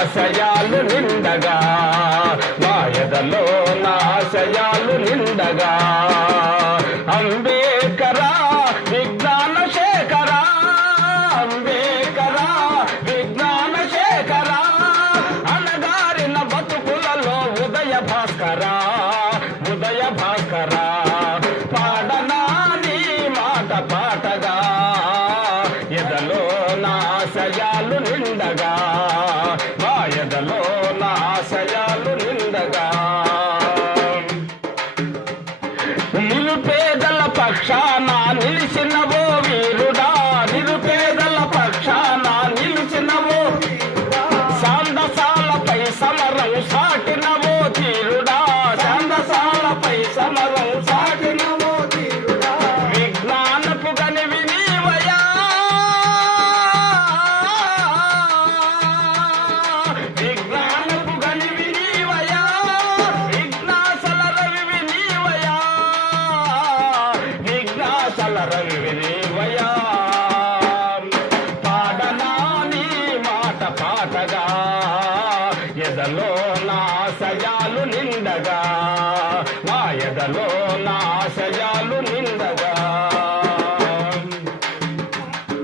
ఆశయాలు నిండగా మా ఎదలో నా ఆశయాలు నిండగా అంబేద్కరా విజ్ఞాన శేఖరా అంబేద్కరా విజ్ఞాన శేఖరా అణగారిన బతుకులలో ఉదయ భాస్కరా ఉదయ భాస్కరా పాడనా నీ మాట పాటగా ఎదలో నా ఆశయాలు నిండగా మా ఎదలో నా ఆశయాలు నిండగా నిరుపేదల పక్షాన నిలిచినవో వీరుడా నిరుపేదల పక్షాన నిలిచినవో సాందసాలపై సమరం సాటినవో తీరుడా సాందసాలపై సమరం సాటినవో తీరుడా విజ్ఞానపు గనివి నీవయా విజ్ఞానపు గనివి నీవయా విఘ్నాసల రవివి నీవయా విఘ్నాసల రవివి నీవయా పాడనా నీ మాట పాటగా ఎదలో నా ఆశయాలు నిండగా మా ఎదలో నా ఆశయాలు